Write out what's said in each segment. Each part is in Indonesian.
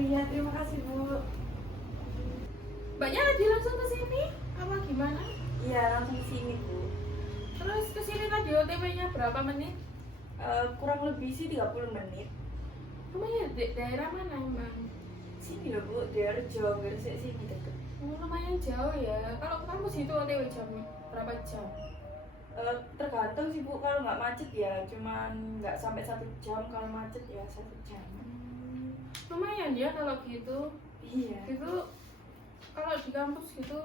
iya, terima kasih Bu. Mbaknya tadi langsung ke sini apa gimana? Iya, langsung sini Bu. Terus ke sini tadi OTW-nya berapa menit? Kurang lebih sih 30 menit. Rumahnya di daerah mana emang? Sini loh Bu, daerah Jawa Gresik sini deket. Oh, lumayan jauh ya. Kalau ke kampus itu OTW jamnya berapa jam? Tergantung sih Bu, kalau nggak macet ya cuman nggak sampai 1 jam, kalau macet ya 1 jam. Lumayan ya kalau gitu. Iya. Gitu kalau di kampus gitu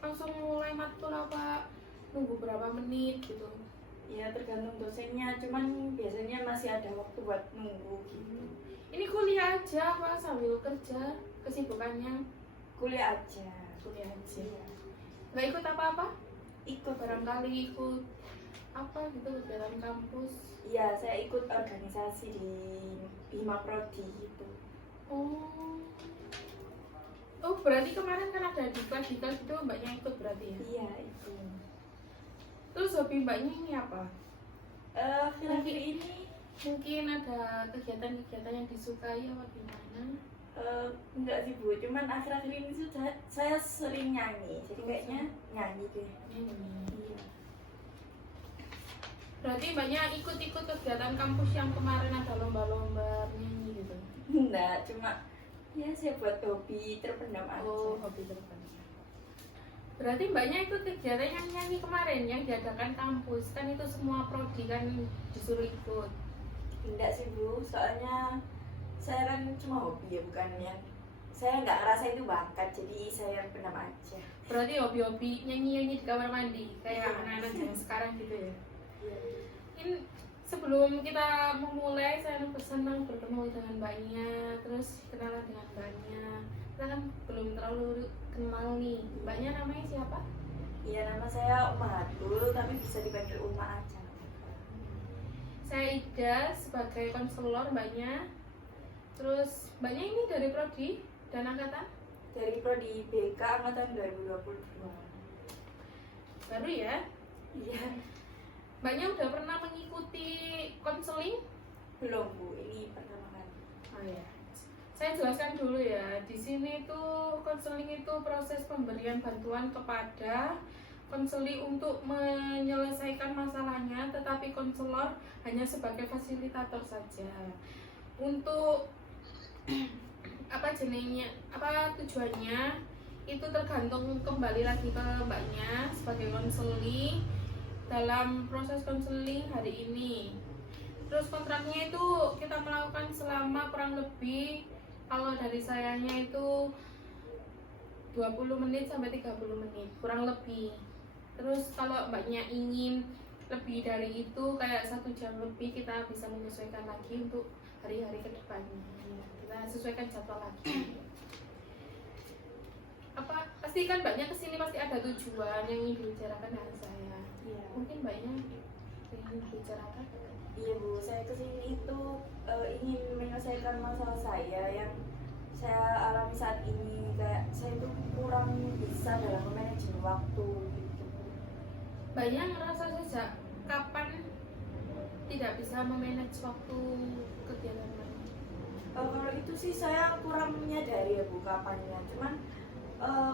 langsung mulai matkul apa nunggu berapa menit gitu? Ya tergantung dosennya, cuman biasanya masih ada waktu buat nunggu gitu. Ini kuliah aja apa sambil kerja? Kesibukannya Kuliah aja. kuliah aja. Iya. Nggak ikut apa-apa? Ikut Barangkali ikut apa gitu kegiatan kampus. Iya, saya ikut organisasi di Bima Prodi gitu. Oh. Oh, berarti kemarin kan ada diklat itu mbaknya ikut berarti ya? Iya, itu. Terus hobi mbaknya ini apa? Akhir-akhir ini Mungkin ada kegiatan-kegiatan yang disukai apa gimana? enggak sih Bu, cuman akhir-akhir ini sudah saya sering nyanyi, jadi kayaknya nyanyi deh. Nyanyi. Iya. Berarti mbaknya ikut-ikut kegiatan kampus yang kemarin ada lomba-lomba nyanyi gitu? Enggak, cuma ya saya buat hobi terpendam aja. Oh, hobi tertentu. Berarti mbaknya ikut kegiatan yang nyanyi kemarin yang diadakan kampus, kan itu semua prodi kan disuruh ikut. Enggak sih Bu, soalnya saya kan cuma hobi ya, bukan yang saya nggak ngerasa itu bakat, jadi saya pendam aja. Berarti hobi-hobi nyanyi-nyanyi di kamar mandi kayak Iya. anak-anak zaman sekarang gitu ya. Iya. Ini sebelum kita memulai saya senang bertemu dengan mbaknya, terus kenalan dengan mbaknya. Kita kan belum terlalu kenal nih. Mbaknya namanya siapa? Iya, nama saya Umahatul, tapi bisa dipanggil Uma aja. Saya Ida sebagai konselor mbaknya. Terus mbaknya ini dari prodi dan angkatan Dari Prodi BK angkatan 2022. baru ya. Iya. Mbaknya udah pernah mengikuti konseling? Belum Bu, ini pertama kali. Oh ya. Saya jelaskan dulu ya. Di sini tuh konseling itu proses pemberian bantuan kepada konseli untuk menyelesaikan masalahnya, tetapi konselor hanya sebagai fasilitator saja. Untuk apa jenisnya, apa tujuannya itu tergantung kembali lagi ke mbaknya sebagai konseli dalam proses konseling hari ini. Terus kontraknya itu kita melakukan selama kurang lebih, kalau dari sayanya itu 20 menit sampai 30 menit kurang lebih. Terus kalau mbaknya ingin lebih dari itu kayak 1 jam lebih, kita bisa menyesuaikan lagi untuk hari-hari ke depannya. Kita sesuaikan jadwal lagi. Apa pasti kan mbaknya kesini pasti ada tujuan yang ingin dibicarakan dengan saya. Iya. Mungkin mbaknya ingin dibicarakan. Iya Bu, saya kesini itu ingin menyelesaikan masalah saya yang saya alami saat ini. Kayak saya itu kurang bisa dalam memanajemen waktu gitu. Mbaknya ngerasa sejak kapan tidak bisa memanage waktu kegiatan mbaknya? Kalau itu sih saya kurang menyadari ya Bu kapannya. Cuman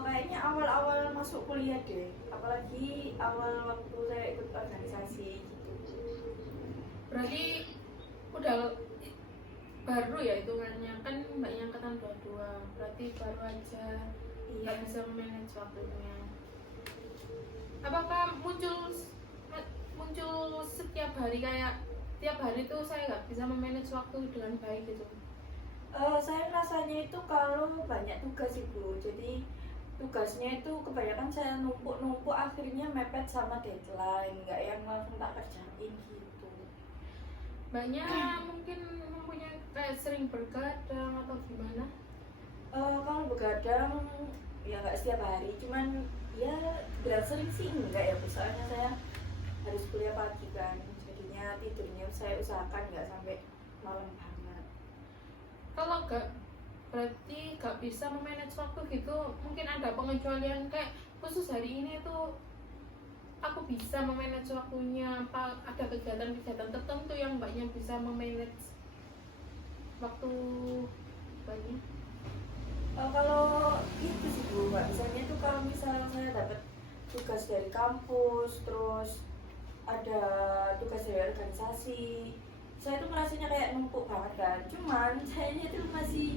kayaknya awal-awal masuk kuliah deh. Apalagi awal waktu saya ikut organisasi gitu. Berarti udah baru ya hitungannya, kan mbaknya angkatan 22, berarti baru aja nggak Iya. bisa memanage waktunya. Apakah muncul setiap hari kayak tiap hari tuh saya nggak bisa memanage waktu dengan baik gitu? Saya rasanya itu kalau banyak tugas sih Bu. Jadi tugasnya itu kebanyakan saya numpuk-numpuk, akhirnya mepet sama deadline, nggak yang langsung tak kerjain gitu. Mbaknya mungkin mempunyai kayak sering bergadang atau gimana? Kalau begadang ya nggak setiap hari, cuman ya bilang sering sih enggak ya Bu, soalnya saya harus kuliah pagi kan, jadinya tidurnya saya usahakan nggak sampai malam banget. Kalau nggak, berarti nggak bisa memanage waktu gitu, mungkin ada pengecualian kayak khusus hari ini tuh aku bisa memanage waktunya, apa ada kegiatan-kegiatan tertentu yang mbaknya bisa memanage waktu banyak? Kalau itu sih Bu, nggak bisanya itu kalau misalnya saya dapat tugas dari kampus, terus ada tugas dari organisasi, saya tuh merasanya kayak numpuk banget kan. Cuman sayanya itu masih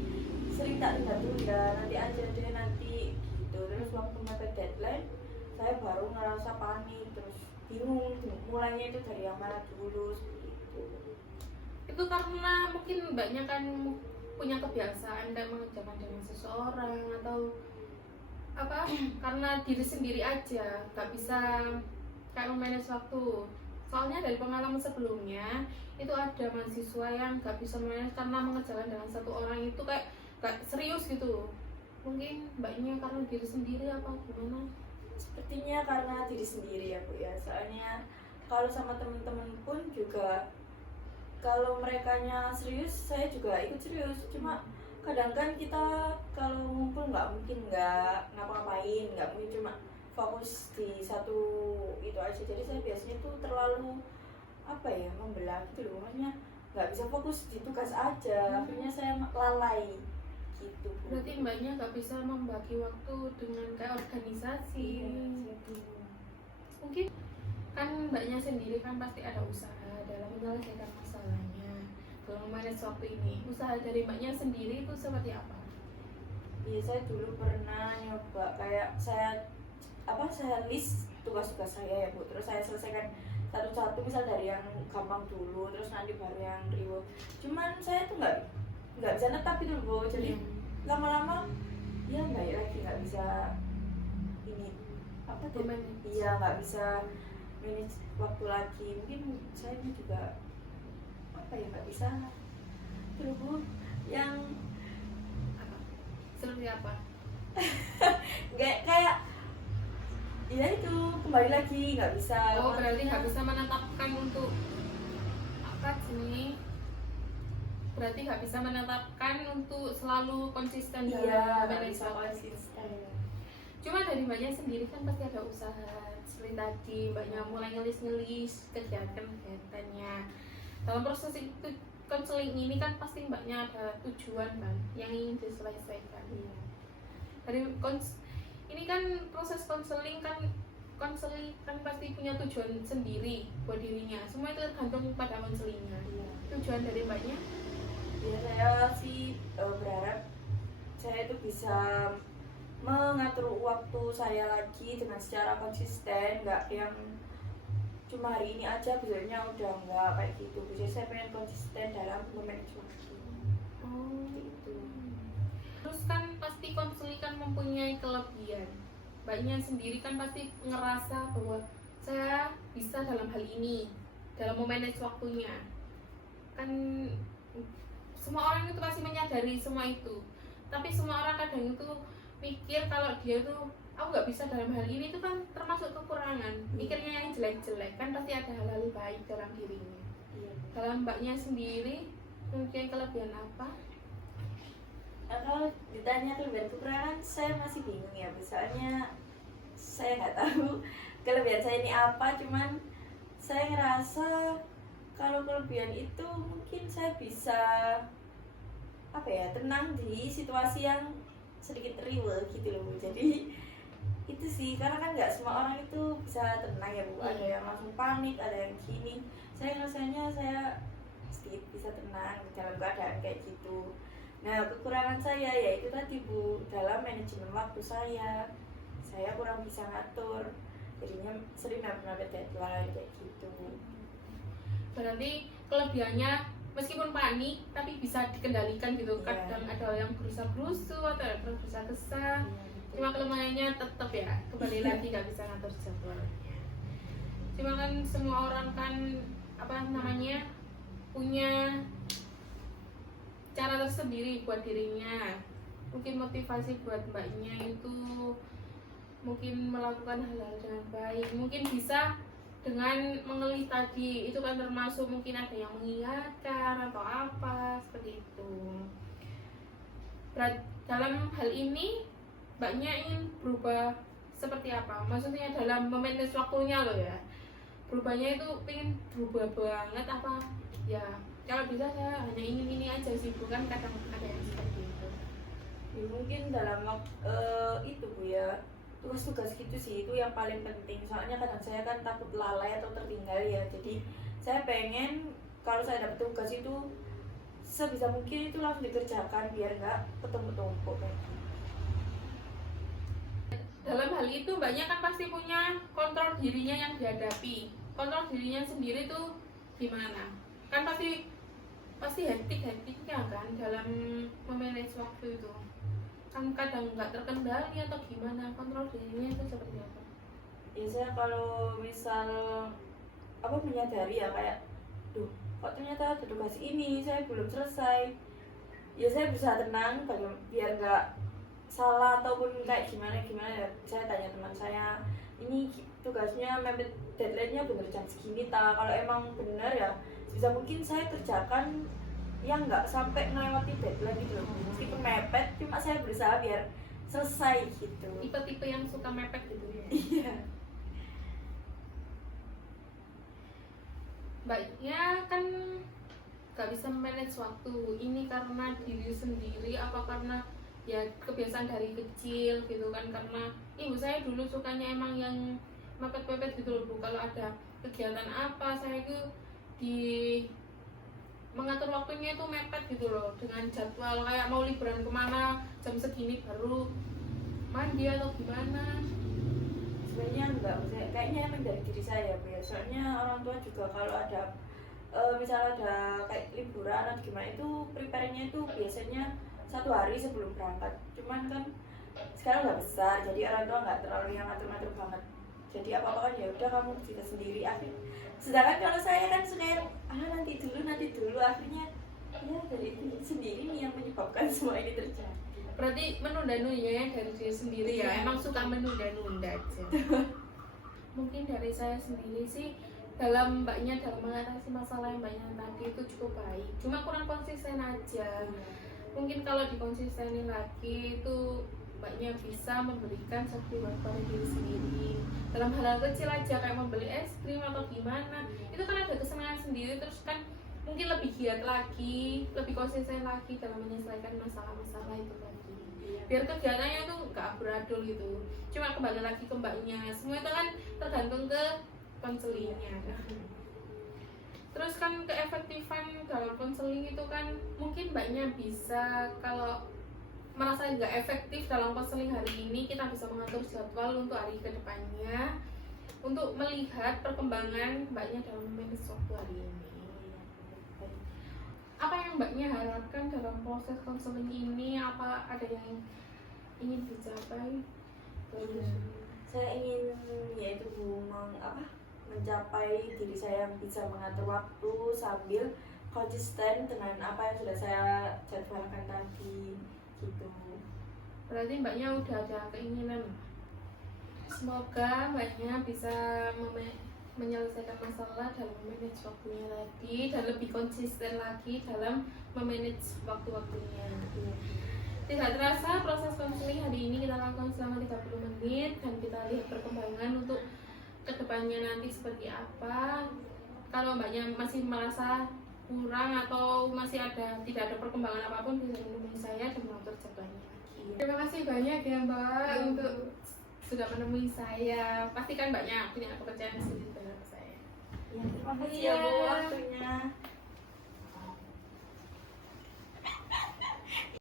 sering tak tunda-tunda, nanti aja deh nanti gitu. Terus waktu mepet deadline, saya baru ngerasa panik, terus bingung mulainya itu dari yang mana dulu seperti itu. Itu karena mungkin mbaknya kan punya kebiasaan dan mengerjakan dengan seseorang, atau apa karena diri sendiri aja nggak bisa kayak memanage waktu. Soalnya dari pengalaman sebelumnya itu ada mahasiswa yang nggak bisa memanage karena mengerjakan dengan satu orang itu kayak nggak serius gitu. Mungkin mbaknya karena diri sendiri apa gimana? Sepertinya karena diri sendiri ya Bu ya. Soalnya kalau sama temen-temen pun juga kalau merekanya serius, saya juga ikut serius. Cuma kadang kan kita kalau ngumpul nggak mungkin nggak ngapa-ngapain, nggak mungkin cuma fokus di satu itu aja. Jadi saya biasanya tuh terlalu apa ya, membelah gitu loh, maksudnya nggak bisa fokus di tugas aja. Akhirnya saya lalai gitu Bu. Berarti mbaknya nggak bisa membagi waktu dengan kayak organisasi. Gitu. Mungkin kan mbaknya sendiri kan pasti ada usaha dalam menyelesaikan masalahnya dalam memanage waktu ini. Usaha dari mbaknya sendiri itu seperti apa? Iya, saya dulu pernah nyoba kayak saya list tugas-tugas saya ya Bu, terus saya selesaikan satu-satu, misal dari yang gampang dulu terus nanti baru yang ribet. Cuman saya tuh nggak bisa netap gitu Bu, jadi lama-lama ya nggak bisa ini apa tuh, Memanage. iya nggak bisa manage waktu lagi. Mungkin saya ini juga apa ya, nggak bisa terus Bu, yang Apa? Seperti apa? nggak kayak ya itu kembali lagi nggak bisa. Oh, berarti nggak bisa menetapkan untuk apa sih? Berarti nggak bisa menetapkan untuk selalu konsisten Iya, dalam nggak memanage bisa waktu. konsisten. Cuma dari mbaknya sendiri kan pasti ada usaha. Seperti tadi mbaknya mulai ngelis-ngelis kegiatan-kegiatannya. Dalam proses itu konseling ini kan pasti mbaknya ada tujuan kan yang ingin diselesaikan. Iya. Dari ini kan proses konseling kan pasti punya tujuan sendiri buat dirinya. Semua itu tergantung pada konselingnya. Iya. Tujuan dari mbaknya? Ya saya sih berharap saya itu bisa mengatur waktu saya lagi dengan secara konsisten, nggak yang cuma hari ini aja besoknya udah nggak kayak gitu. Biasanya saya pengen konsisten dalam memanage waktu. Oh, Gitu. Terus kan pasti konseling kan mempunyai kelebihan. Mbaknya sendiri kan pasti ngerasa bahwa saya bisa dalam hal ini, dalam memanage waktunya. Kan semua orang itu pasti menyadari semua itu. Tapi semua orang kadang itu mikir kalau dia tuh aku nggak bisa dalam hal ini, itu kan termasuk kekurangan. Mikirnya yang jelek-jelek, kan pasti ada hal-hal baik dalam dirinya. Iya. Dalam mbaknya sendiri mungkin kelebihan apa? Nah, kalau ditanya kelebihan kekurangan, saya masih bingung ya. Misalnya saya nggak tahu kelebihan saya ini apa, cuman saya ngerasa kalau kelebihan itu mungkin saya bisa apa ya, tenang di situasi yang sedikit riweh gitu loh. Jadi itu sih, karena kan nggak semua orang itu bisa tenang ya Bu. Ada yang langsung panik, ada yang gini. Saya rasanya saya sedikit bisa tenang dalam keadaan kayak gitu. Nah, kekurangan saya yaitu tadi Bu, dalam manajemen waktu saya kurang bisa ngatur, jadinya sering mepet deadline kayak gitu. Berarti kelebihannya meskipun panik tapi bisa dikendalikan gitu. Iya. Kadang ada yang berusaha-berusu atau ada yang berusaha-kesah. Cuma kelemahannya tetap ya, kembali lagi nggak bisa ngatur jadwalnya. Cuma kan semua orang kan apa namanya punya cara tersendiri buat dirinya. Mungkin motivasi buat mbaknya itu mungkin melakukan hal-hal dengan baik. Mungkin bisa dengan mengelis tadi, itu kan termasuk mungkin ada yang mengingatkan atau apa seperti itu. Dalam hal ini mbaknya ingin berubah seperti apa? Maksudnya dalam memanage waktunya loh ya. Berubahnya itu pengen berubah banget apa? Ya kalau bisa saya hanya ingin ini aja sih, bukan kadang ada yang seperti itu. mungkin dalam itu Bu ya, tugas-tugas gitu sih itu yang paling penting. Soalnya kadang saya kan takut lalai atau tertinggal ya, jadi saya pengen kalau saya dapat tugas itu sebisa mungkin itu langsung dikerjakan biar nggak ketumpuk-tumpuk kayak gitu. Dalam hal itu mbaknya kan pasti punya kontrol dirinya yang dihadapi. Kontrol dirinya sendiri tuh gimana? Kan pasti hektiknya kan dalam memanage waktu itu. Kan kadang nggak terkendali atau gimana, kontrol dirinya itu seperti apa? Ya saya kalau misal apa menyadari ya kayak, duh kok ternyata ada tugas ini saya belum selesai, ya saya berusaha tenang biar nggak salah ataupun kayak gimana ya. Saya tanya teman saya, ini tugasnya mepet deadline-nya bener jam segini ta, kalau emang bener ya bisa mungkin saya kerjakan yang nggak sampai melewati deadline gitu loh, meskipun mepet cuma saya berusaha biar selesai gitu. Tipe-tipe yang suka mepet gitu ya. Iya. Mbaknya kan gak bisa manage waktu ini karena diri sendiri apa karena ya kebiasaan dari kecil gitu kan, karena ibu saya dulu sukanya emang yang mepet-mepet gitu loh Bu. Kalau ada kegiatan apa saya itu di mengatur waktunya itu mepet gitu loh, dengan jadwal kayak mau liburan kemana jam segini baru mandi atau gimana. Sebenarnya enggak, maksudnya kayaknya emang dari diri saya Bu ya. Soalnya orang tua juga kalau ada misal ada kayak liburan atau gimana itu prepare-nya itu biasanya 1 hari sebelum berangkat. Cuman kan sekarang udah besar, jadi orang tua nggak terlalu yang ngatur-ngatur banget. Jadi apa-apa kan ya udah kamu bisa sendiri akhirnya. Sedangkan kalau saya kan suka yang nanti dulu akhirnya ya dari diri sendiri nih yang menyebabkan semua ini terjadi. Berarti menunda-nundanya dari diri sendiri ya, emang suka menunda-nunda aja. Mungkin dari saya sendiri sih dalam mengatasi masalah yang mbaknya tadi itu cukup baik, cuma kurang konsisten aja. Mungkin kalau dikonsistenin lagi itu mbaknya bisa memberikan sesuatu pada diri sendiri dalam hal kecil aja kayak membeli es krim atau gimana, itu kan ada kesenangan sendiri, terus kan mungkin lebih giat lagi, lebih konsisten lagi dalam menyelesaikan masalah-masalah itu tadi, biar kegiatannya tuh nggak amburadul gitu. Cuma kembali lagi ke mbaknya, semua itu kan tergantung ke konselingnya. Terus kan keefektifan dalam konseling itu kan mungkin mbaknya bisa, kalau merasa nggak efektif dalam konseling hari ini, kita bisa mengatur jadwal untuk hari kedepannya untuk melihat perkembangan mbaknya dalam memanage waktu hari ini. Apa yang mbaknya harapkan dalam proses konseling ini? Apa ada yang ingin dicapai? Saya ingin yaitu mencapai diri saya yang bisa mengatur waktu sambil konsisten dengan apa yang sudah saya jadwalkan tadi gitu. Berarti mbaknya udah ada keinginan. Semoga mbaknya bisa menyelesaikan masalah dalam memanage waktunya tadi dan lebih konsisten lagi dalam memanage waktu-waktunya. Tidak terasa proses konseling hari ini kita lakukan selama 30 menit dan kita lihat perkembangan untuk kedepannya nanti seperti apa. Kalau mbaknya masih merasa kurang atau masih tidak ada perkembangan apapun, bisa menemui saya dan mengatur jadwalnya lagi. Terima kasih banyak ya Mbak untuk sudah menemui saya. Pasti kan mbaknya punya pekerjaan sendiri dengan saya. Ya, terima kasih ya Bu waktunya.